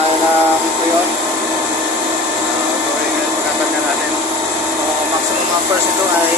tayo ng yun. So ngayon pagkakarga natin. Maximum amperes ito ay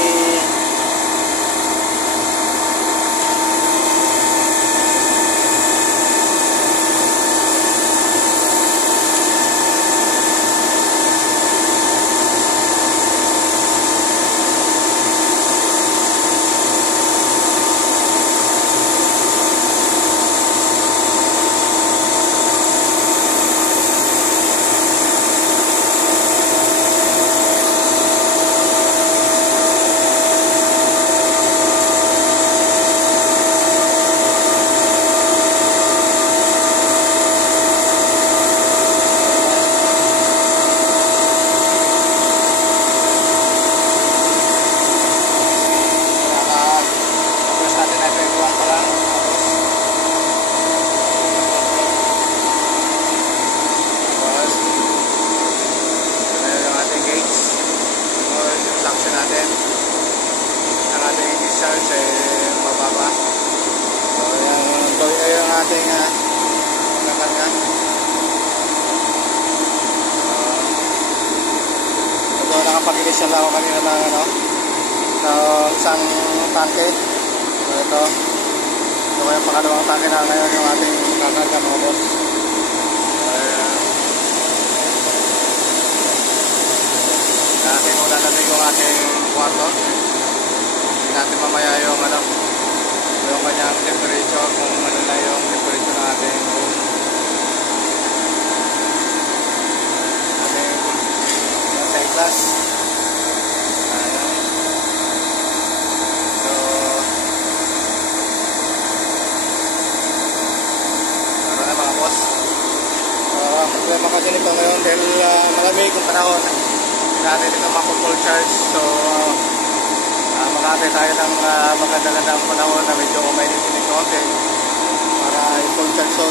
'Pag-ilis lang ako kanina ng isang tangke. So ito yung pangalawang tangke na ngayon yung ating kakarga, mga boss. Natin kung lalamig yung ating kwarto. Hindi natin mamaya yung kanyang temperature, kung ano na yung temperature ng ating sa class. Problema kasi nito ngayon dahil malamig yung panahon, natin ito mako-full charge. So makakita tayo ng maganda-gandang panahon na medyo mainit-init konti para i-full charge. So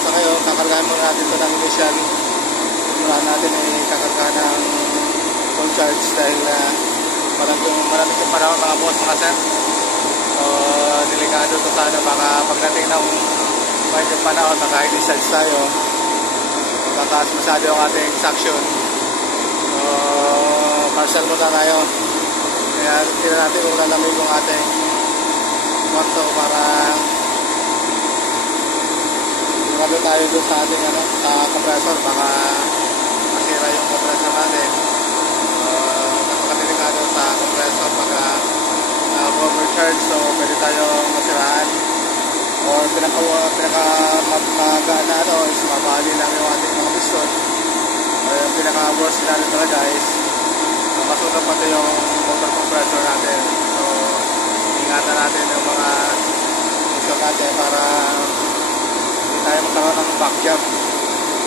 sa ngayon kakargahan muna natin ito ng initial. Mula natin kakargahan ng full charge dahil malamig yung panahon, mga boss, mga sir. So delikado ito sana, baka pagdating ng medyo panahon, naka-discharge tayo, magkataas masyado yung ating suction. So parcel muna tayo, kaya tira natin kung lalamig yung ating kwarto para sigurado tayo doon sa ating sa compressor, baka masira yung compressor natin. Napakadelikado sa compressor pagka overcharge, so pwede tayo masiraan. O pinaka-magaan na is mabali lang yung ating mga piston. O yung pinaka-worst na rin talaga is masunog pati yung motor compressor natin. So ingatan natin yung mga piston natin para hindi tayo magkaroon ng back jump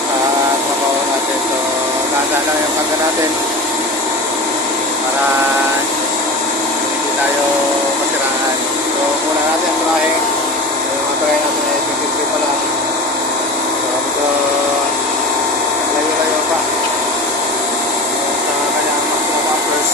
at mabawa natin. So dahan-dahan lang yung karga natin para hindi tayo masiraan. So muna natin ang turahe. Yung try natin ay 23 pa lang. So layo-layo pa sa kanyang maximum amperes.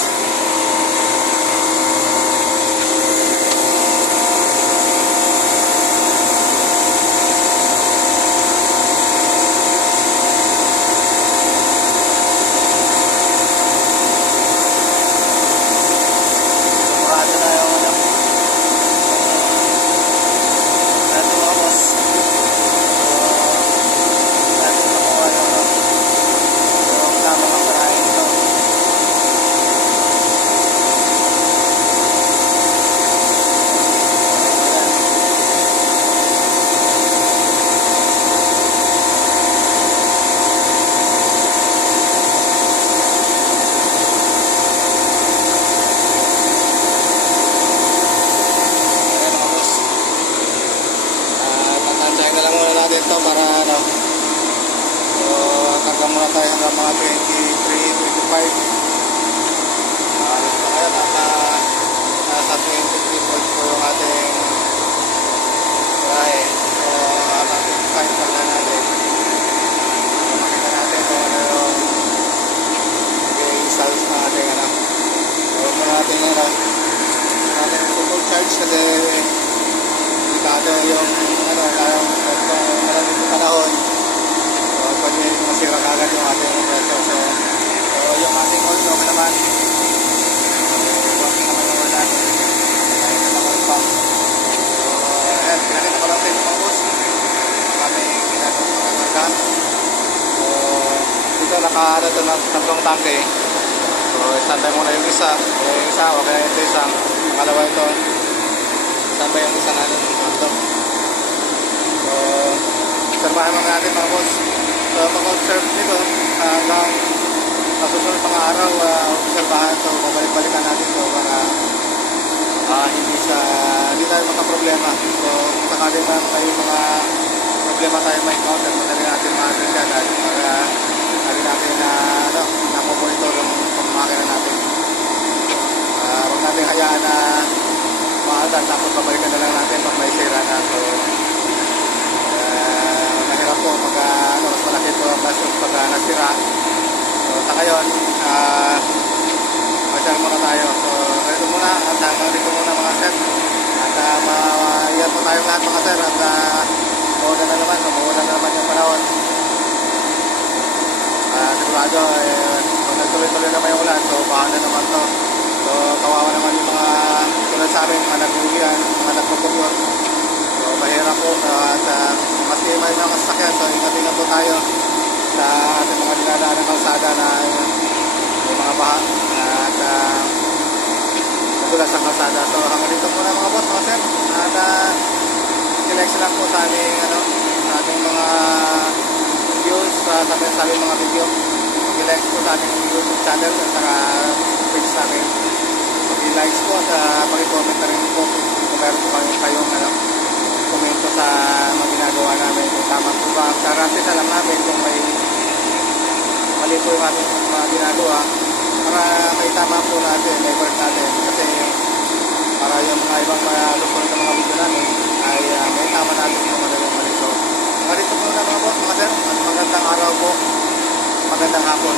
Ito para so karga muna tayo hanggang mga 23, 25. Alas na ngayon at nasa 23.4 yung ating turahe. So hanggang 25 karga natin. So makita natin kung ano yung results na ating so muna natin natin full charge kasi delikado yung malamig yung panahon. ating kompreso. So yung ating oil, okay naman. Working naman yung oil natin. Ayun na naman pa. So, ayan, pinakita ko lang sa inyo mga boss. Kami ginagawa ng magandang. So, dito nakaano ito ng tatlong tangke. So, standby muna yung isa. Yung isa, okay na ito isang. Pangalawa ito. Standby yung isa natin. So, observahan mo natin mga boss. So, pag-observe nito, hanggang susunod pang araw, observahan. So, babalik-balikan natin ito para hindi tayo magka-problema. So, kung sakali man may mga problema tayo may encounter, madali natin ma-address yan para hindi natin napomonitor yung makina natin. Huwag natin hayaan na maagal tapos babalikan na lang natin pag may sira na. So, mahirap po pag mas malaki po ang gastos pag nasira. So, sa ngayon, masyal muna tayo. So, ganito muna at hanggang dito muna mga sir. At maiyan po tayong lahat mga sir. At umuulan na naman yung panahon. Sigurado, pag nagtuloy-tuloy naman yung ulan, so baka na naman to. So, kawawa naman yung mga tulad sa amin, mga nag-uwian, mga nagpupugyot. So, mahirap po. At maski may mga sasakyan, so ingat-ingat po tayo sa ating mga dinadaan ng kalsada na yung mga baha at nadulas sa kalsada. So, hanggang dito muna mga boss, mga sir. At kinexo lang po sa aming, sa ating mga videos, sa aming mga video. Mag-likes po sa ating YouTube channel at saka page namin. Mag-likes po at pag-comment na rin po kung meron po kayong komento sa mga ginagawa namin. Kung tama po ba, garanti na lang namin kung may mali po yung ating mga ginagawa para may tama po natin, may work natin. Kasi para yung mga ibang lusunod ng mga video namin ay may tama natin kung ano yung mali. So, ganito po na mga boss, mga sir. Magandang araw po, magandang hapon.